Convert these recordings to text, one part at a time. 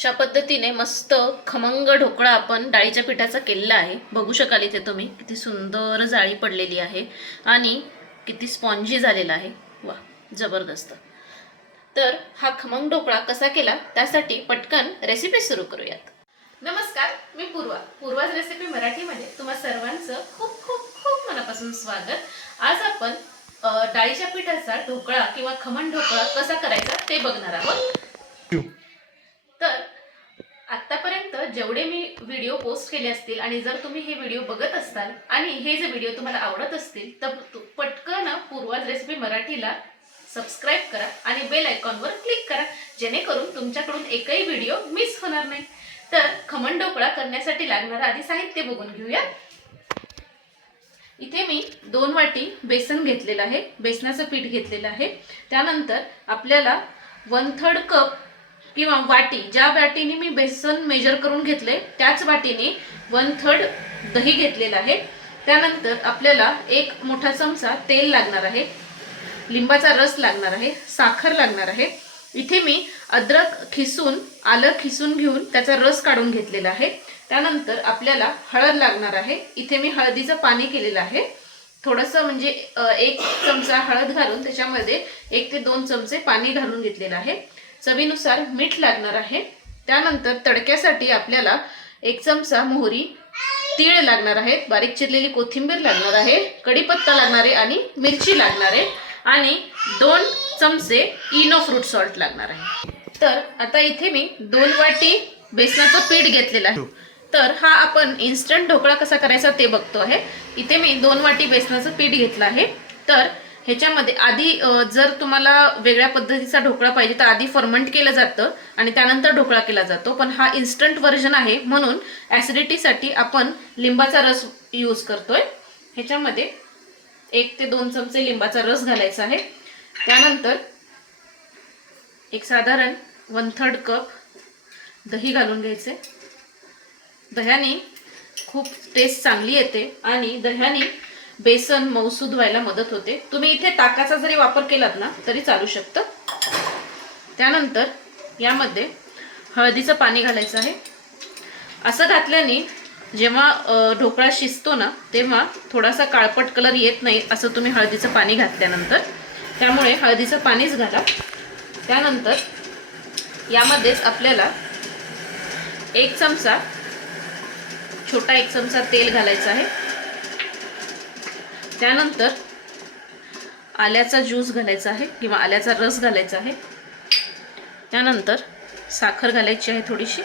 अशा पद्धतीने मस्त खमंग ढोकळा आपण डाळीच्या पिठाचा केलेला आहे. बघू शकाल इथे तुम्ही किती सुंदर जाळी पडलेली आहे आणि किती स्पॉन्जी झालेला आहे. वा जबरदस्त. तर हा खमंग ढोकळा कसा केला त्यासाठी पटकन रेसिपी सुरू करूयात. नमस्कार मी पूर्वा. पूर्वाज रेसिपी मराठीमध्ये तुम्हा सर्वांचं खूप खूप खूप मनापासून स्वागत. आज आपण डाळीच्या पिठाचा ढोकळा किंवा खमण ढोकळा कसा करायचा ते बघणार आहोत. जेवढे मी व्हिडिओ पोस्ट केले असतील आणि जर तुम्ही हे व्हिडिओ बघत असताल आणि हे जे व्हिडिओ तुम्हाला आवडत असतील तर पटकन पूर्वाज रेसिपी मराठीला सबस्क्राईब करा आणि बेल आयकॉनवर क्लिक करा जेणेकरून तुमच्याकडून एकही व्हिडिओ मिस होणार नाही. तर खमण ढोकळा करण्यासाठी लागणारं आधी साहित्य बघून घेऊया. इथे मी दोन वाटी बेसन घेतलेलं आहे बेसनाचं पीठ घेतलेलं आहे. त्यानंतर आपल्याला वन थर्ड कप किंवा वाटी ज्या वाटीने मी बेसन मेजर करून घेतले त्याच वाटीने वन थर्ड दही घेतलेलं आहे. त्यानंतर आपल्याला एक मोठा चमचा तेल लागणार आहे. लिंबाचा रस लागणार आहे. साखर लागणार आहे. इथे मी अद्रक खिसून आलं खिसून घेऊन त्याचा रस काढून घेतलेला आहे. त्यानंतर आपल्याला हळद लागणार आहे. इथे मी हळदीचं पाणी केलेलं आहे. थोडंसं म्हणजे एक चमचा हळद घालून त्याच्यामध्ये एक ते दोन चमचे पाणी घालून घेतलेलं आहे. चवीनुसार मीठ लागणार आहे. त्यानंतर तडक्यासाठी आपल्याला एक चमचा मोहरी तीळ लागणार आहे. बारीक चिरलेली कोथिंबीर लागणार आहे. कढीपत्ता लागणार आहे आणि मिरची लागणार आहे. आणि दोन चमचे इनो फ्रूट सॉल्ट लागणार आहे. तर आता इथे मी दोन वाटी बेसनाचं पीठ घेतलेलं आहे. तर हा आपण इन्स्टंट ढोकळा कसा करायचा ते बघतो आहे. इथे मी दोन वाटी बेसनाचं पीठ घेतलं आहे. तर ह्याच्यामध्ये आधी जर तुम्हाला वेगळ्या पद्धतीचा ढोकळा पाहिजे तर आधी फर्मंट केलं जातं आणि त्यानंतर ढोकळा केला जातो. पण हा इन्स्टंट व्हर्जन आहे म्हणून ॲसिडिटीसाठी आपण लिंबाचा रस यूज करतोय. ह्याच्यामध्ये एक ते दोन चमचे लिंबाचा रस घालायचा आहे. त्यानंतर एक साधारण वन थर्ड कप दही घालून घ्यायचे. दह्याने खूप टेस्ट चांगली येते आणि दह्याने बेसन मौसूद व्हायला मदत होते. तुम्ही इथे ताकाचा जरी वापर केलात ना तरी चालू शकतं. त्यानंतर यामध्ये हळदीचं पाणी घालायचं आहे. असं घातल्याने जेव्हा ढोकळा शिजतो ना तेव्हा थोडासा काळपट कलर येत नाही असं तुम्ही हळदीचं पाणी घातल्यानंतर. त्यामुळे हळदीचं पाणीच घाला. त्यानंतर यामध्येच आपल्याला एक चमचा छोटा एक चमचा तेल घालायचा आहे. त्यानंतर आल्याचा ज्यूस घालायचा आहे किंवा आल्याचा रस घालायचा आहे. त्यानंतर साखर घालायची आहे थोडीशी.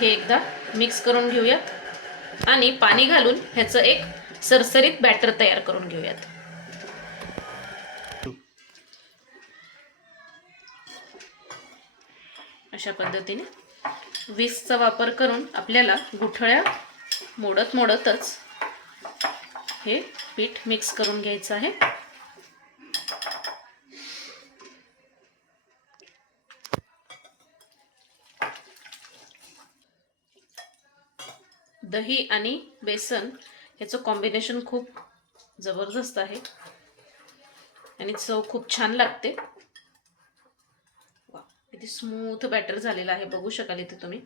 हे एकदा मिक्स करून घेऊयात. आणि पाणी घालून ह्याचं एक सरसरीत बॅटर तयार करून घेऊयात. अशा पद्धतीने विजचा वापर करून आपल्याला गुठळ्या मोडत मोडतच हे पीठ मिक्स करून घ्यायचं आहे. दही आणि बेसन याचं कॉम्बिनेशन खूप जबरदस्त आहे. आणि चव खूप छान लागते. किती स्मूथ बॅटर झालेलं आहे बघू शकाल इथे तुम्ही.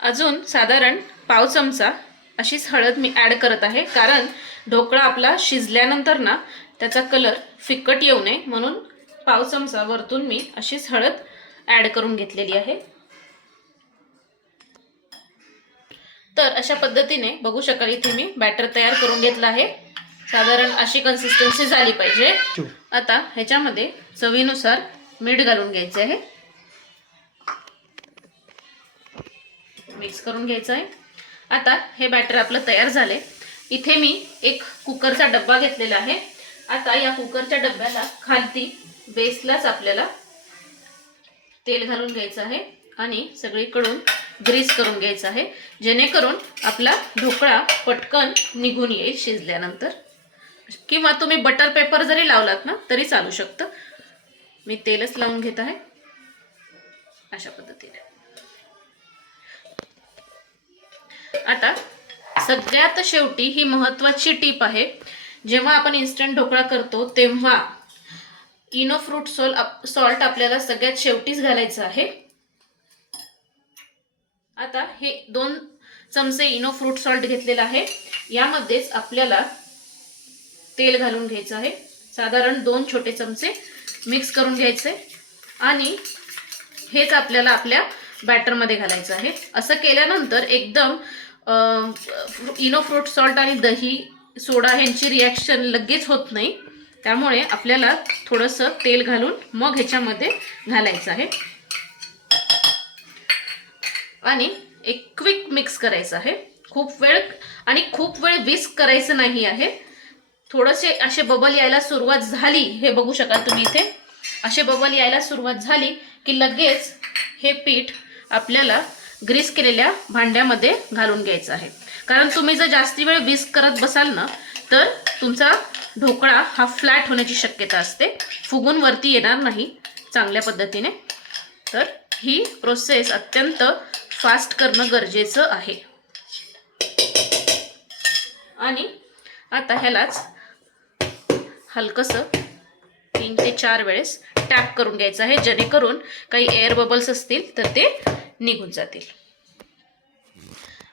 अजून साधारण पाव चमचा अशीच हळद मी ॲड करत आहे कारण ढोकळा आपला शिजल्यानंतर ना त्याचा कलर फिकट येऊ नये म्हणून पाव चमचा वरतून मी अशीच हळद ॲड करून घेतलेली आहे. तर अशा पद्धतीने बघू शकाल इथे मी बॅटर तयार करून घेतलं आहे. साधारण अशी कन्सिस्टन्सी झाली पाहिजे. आता ह्याच्यामध्ये चवीनुसार मीठ घालून घ्यायचे आहे. मिक्स करून घ्यायचं आहे. आता हे बॅटर आपलं तयार झाले. इथे मी एक कुकरचा डब्बा घेतलेला आहे. आता या कुकरच्या डब्याला खालती बेसलाच आपल्याला तेल घालून घ्यायचं आहे. आणि सगळीकडून ग्रीस करून घ्यायचं आहे. जेणेकरून आपला ढोकळा पटकन निघून येईल शिजल्यानंतर. किंवा तुम्ही बटर पेपर जरी लावलात ना तरी चालू शकतं. मी तेलच लावून घेत आहे. अशा पद्धतीने. आता सगळ्यात शेवटी ही महत्वाची टीप आहे. जेव्हा आपण इन्स्टंट ढोकळा करतो तेव्हा इनो फ्रूट सोल सॉल्ट आपल्याला सगळ्यात शेवटीच घालायचं आहे. आता हे दोन चमचे इनो फ्रूट सॉल्ट घेतलेला आहे. यामध्येच आपल्याला तेल घालून घ्यायचं आहे. साधारण दोन छोटे चमचे मिक्स करून घ्यायचे. आणि हेच आपल्याला आपल्या बॅटरमध्ये घालायचं आहे. असं केल्यानंतर एकदम इनो फ्रूट सॉल्ट आणि दही सोडा ह्यांची रिॲक्शन लगेच होत नाही. त्यामुळे आपल्याला थोडंसं तेल घालून मग ह्याच्यामध्ये घालायचं आहे. आणि एक क्विक मिक्स करायचं आहे. खूप वेळ आणि खूप वेळ विस्क करायचं नाही आहे. थोडेसे असे बबल यायला सुरुवात झाली हे बघू शकाल तुम्ही इथे. असे बबल यायला सुरुवात झाली की लगेच हे पीठ आपल्याला ग्रीस केलेल्या भांड्यामध्ये घालून घ्यायचं आहे. कारण तुम्ही जर जास्ती वेळ विस्क करत बसाल ना तर तुमचा ढोकळा हा फ्लॅट होण्याची शक्यता असते. फुगून वरती येणार नाही चांगल्या पद्धतीने. तर ही प्रोसेस अत्यंत फास्ट करणं गरजेचं आहे. आणि आता ह्यालाच हलकंसं तीन ते चार वेळेस टॅप करून घ्यायचं आहे. जेणेकरून काही एअर बबल्स असतील तर ते निघून जातील.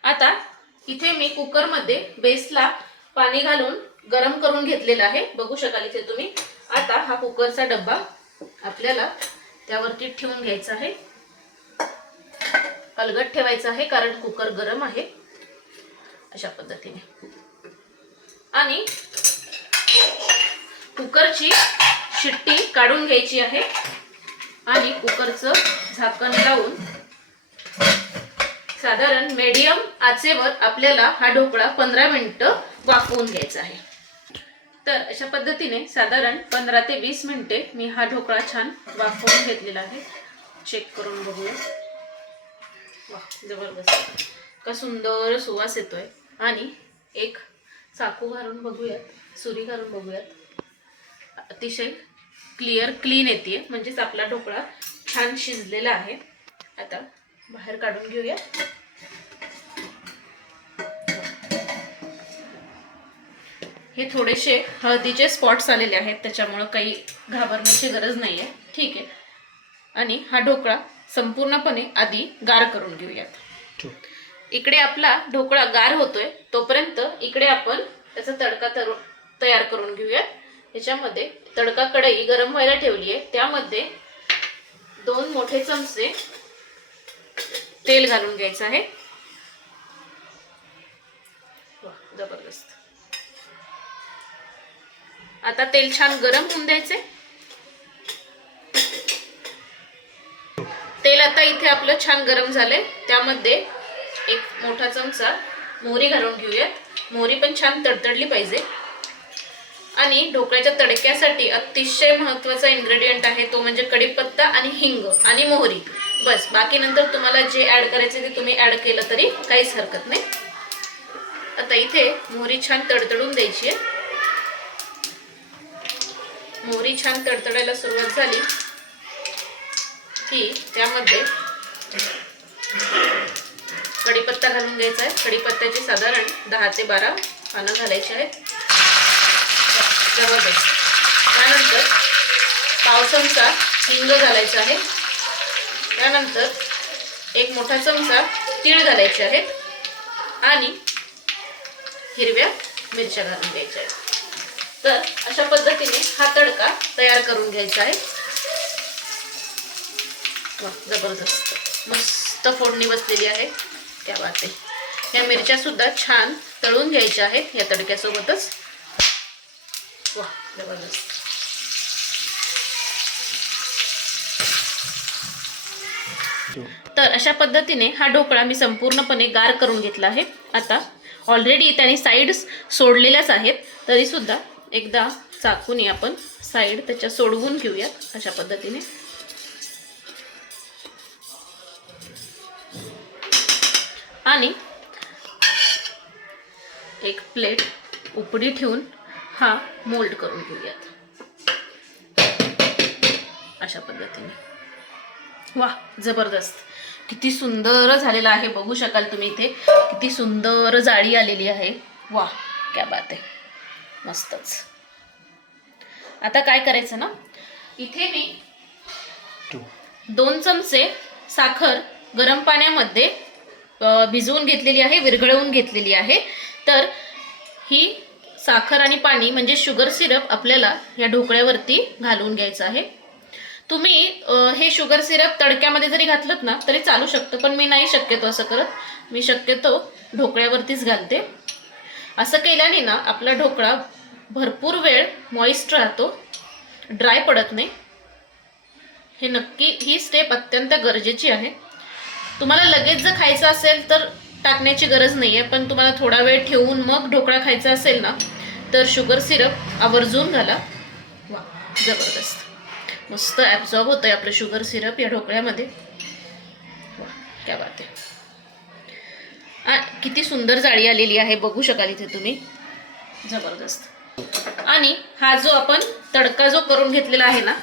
आता इथे मी कुकरमध्ये बेसला पाणी घालून गरम करून घेतलेलं आहे. बघू शकाल इथे तुम्ही. आता हा कुकरचा डब्बा आपल्याला त्यावरती ठेवून घ्यायचा आहे. अलगट ठेवायचा आहे कारण कुकर गरम आहे. अशा पद्धतीने. आणि कुकरची शिट्टी काढून घ्यायची आहे. आणि कुकरचं झाकण लावून साधारण मीडियम आचेवर आपल्याला हा ढोकळा पंधरा मिनिटं वाफवून घ्यायचा आहे. तर अशा पद्धतीने साधारण पंधरा ते वीस मिनिटे मी हा ढोकळा छान वाफवून घेतलेला आहे. चेक करून बघूया. वा जबरदस्त. का सुंदर सुवास येतोय. आणि एक चाकू घालून बघूयात सुरी घालून बघूयात. अतिशय क्लिअर क्लीन येते म्हणजेच आपला ढोकळा छान शिजलेला आहे. आता बाहेर काढून घेऊया. हे थोडेसे हळदीचे स्पॉट्स आलेले आहेत. त्याच्यामुळं काही घाबरण्याची गरज नाही आहे ठीक आहे. आणि हा ढोकळा संपूर्णपणे आधी गार करून घेऊयात. इकडे आपला ढोकळा गार होतोय तोपर्यंत इकडे आपण त्याचा तडका तर तयार करून घेऊयात. याच्यामध्ये तडका कढई गरम व्हायला ठेवली आहे त्यामध्ये दोन मोठे चमचे तेल घालून घ्यायचं आहे. जबरदस्त. आता तेल छान गरम होऊन द्यायचे आता इथे आपलं छान गरम झालंय. त्यामध्ये एक मोठा चमचा मोहरी घालून घेऊयात. मोहरी पण छान तडतडली पाहिजे. आणि ढोकळ्याच्या तडक्यासाठी अतिशय महत्त्वाचा इन्ग्रेडियंट आहे तो म्हणजे कढीपत्ता आणि हिंग आणि मोहरी. बस बाकी नंतर तुम्हाला जे ॲड करायचे ते तुम्ही ॲड केलं तरी काहीच हरकत नाही. आता इथे मोहरी छान तडतडून द्यायची आहे. मोहरी छान तडतडायला सुरुवात झाली. की त्यामध्ये कढीपत्ता घालून घ्यायचा आहे. कढीपत्त्याचे साधारण दहा ते बारा पानं घालायचे आहेत. त्यामध्ये त्यानंतर पाव चमचा हिंग घालायचा आहे. त्यानंतर एक मोठा चमचा तीळ घालायचे आहेत आणि हिरव्या मिरच्या घालून द्यायच्या आहेत. तर अशा पद्धतीने हा तडका तयार करून घ्यायचा आहे. वा जबरदस्त. मस्त फोडणी बसलेली आहे. त्या वाटे या मिरच्या सुद्धा छान तळून घ्यायच्या आहेत या तडक्यासोबतच. वा जबरदस्त. तर अशा पद्धतीने हा ढोकळा मी संपूर्णपणे गार करून घेतला आहे. आता ऑलरेडी त्याने साईड्स सोडलेल्याच आहेत. तरीसुद्धा एकदा चाकूने आपण साईड त्याच्या सोडवून घेऊयात अशा पद्धतीने. आणि एक प्लेट उपडी ठेवून हा मोल्ड करून घेऊयात. अशा पद्धतीने. वा जबरदस्त. किती सुंदर झालेलं आहे. बघू शकाल तुम्ही इथे. किती सुंदर जाळी आलेली आहे. वा क्या बात आहे. मस्तच. आता काय करायचं ना? इथे मी दोन चमचे साखर गरम पाण्यामध्ये भिजवून घेतलेली आहे विरघळवून घेतलेली आहे. तर ही साखर आणि पाणी म्हणजे शुगर सिरप आपल्याला या ढोकळ्यावरती घालून घ्यायचं आहे. तुम्ही हे शुगर सिरप तडक्यामध्ये जरी घातलं ना तरी चालू शकतं पण मी नाही शक्यतो असं करत. मी शक्यतो ढोकळ्यावरतीच घालते. असं केल्याने ना आपला ढोकळा भरपूर वेळ मॉइस्ट राहतो ड्राय पडत नाही. हे नक्की ही स्टेप अत्यंत गरजेची आहे. तुम्हाला लगेच जर खायचं असेल तर टाकण्याची गरज नाही आहे पण तुम्हाला थोडा वेळ ठेवून मग ढोकळा खायचा असेल ना तर शुगर सिरप आवर्जून घाला. वा जबरदस्त. मस्त ॲब्झॉर्ब होतं आहे आपलं शुगर सिरप या ढोकळ्यामध्ये. वा क्या बात आहे. आ, किती सुंदर जाळी आलेली आहे बघू शकाल इथे तुम्ही. जबरदस्त. आणि हा जो आपण तडका जो करून घेतलेला आहे ना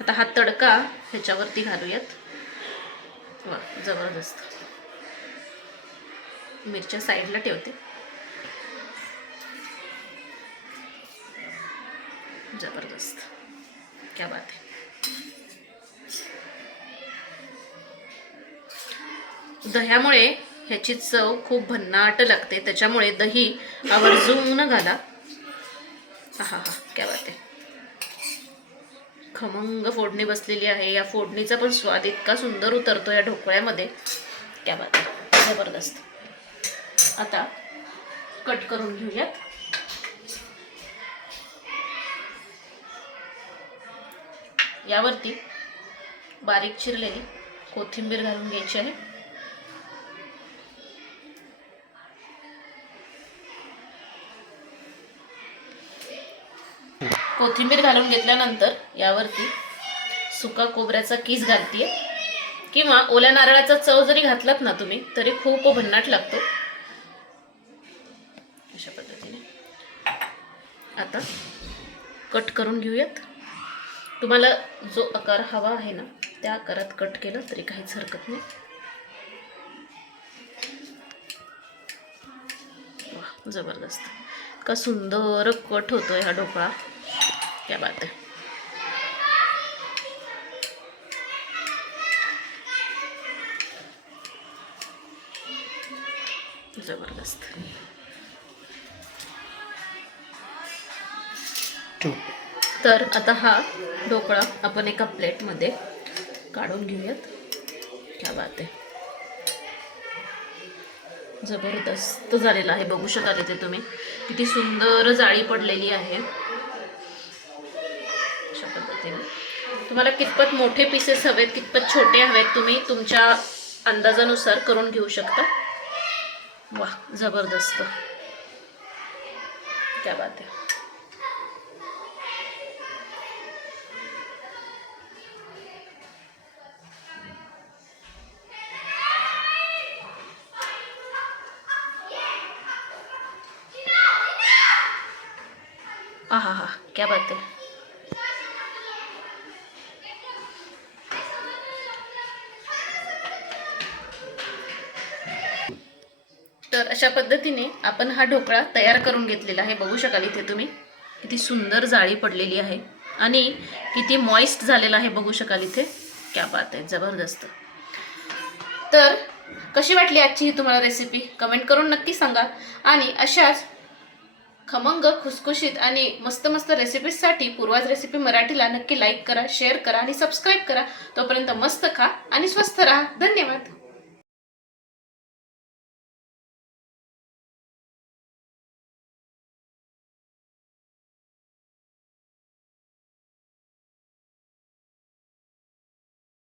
आता हा तडका ह्याच्यावरती घालूयात. वा जबरदस्त. मिरच्या साईडला ठेवते. जबरदस्त. क्या बात आहे दह्यामुळे ह्याची चव खूप भन्नाट लागते त्याच्यामुळे दही आवर्जून घाला. हा हा क्या बात आहे खमंग फोडणी बसलेली आहे. या फोडणीचा पण स्वाद इतका सुंदर उतरतो या ढोकळ्यामध्ये. त्या बात जबरदस्त. आता कट करून घेऊयात. यावरती बारीक चिरलेली कोथिंबीर घालून घ्यायची आहे. कोथिंबीर घालून घेतल्यानंतर यावरती सुका खोबऱ्याचा किस घालते किंवा ओल्या नारळाचा चव जरी घातलात ना तुम्ही तरी खूप भन्नाट लागतो. अशा पद्धतीने. आता कट करून घेऊयात. तुम्हाला जो आकार हवा आहे ना त्या आकारात कट केलं तरी काहीच हरकत नाही. वा जबरदस्त. का सुंदर कट होतोय हा ढोकळा क्या बात आहे जबरदस्त तर आता हा ढोकळा आपण एका प्लेटमध्ये काढून घेऊयात. क्या बात आहे. जबरदस्त झालेला आहे. बघू शकाल इथे तुम्ही. किती सुंदर जाळी पडलेली आहे अशा पद्धतीने तुम्हाला कितपत मोठे पीसेस हवेत कितपत छोटे हवेत तुम्ही तुमच्या अंदाजानुसार करून घेऊ शकता? वा जबरदस्त. क्या बात आहे हा. हा क्या बात आहे तर अशा पद्धतीने आपण हा ढोकळा तयार करून घेतलेला आहे. बघू शकाल इथे तुम्ही. किती सुंदर जाळी पडलेली आहे. आणि किती मॉइस्ट झालेला आहे. बघू शकाल इथे. क्या बात आहे. जबरदस्त. तर कशी वाटली आजची ही तुम्हाला रेसिपी कमेंट करून नक्की सांगा. आणि अशाच खमंग खुसखुशीत आणि मस्त मस्त रेसिपीजसाठी पूर्वाज रेसिपी मराठीला नक्की लाईक करा शेअर करा आणि सबस्क्राईब करा. तोपर्यंत मस्त खा आणि स्वस्थ राहा. धन्यवाद.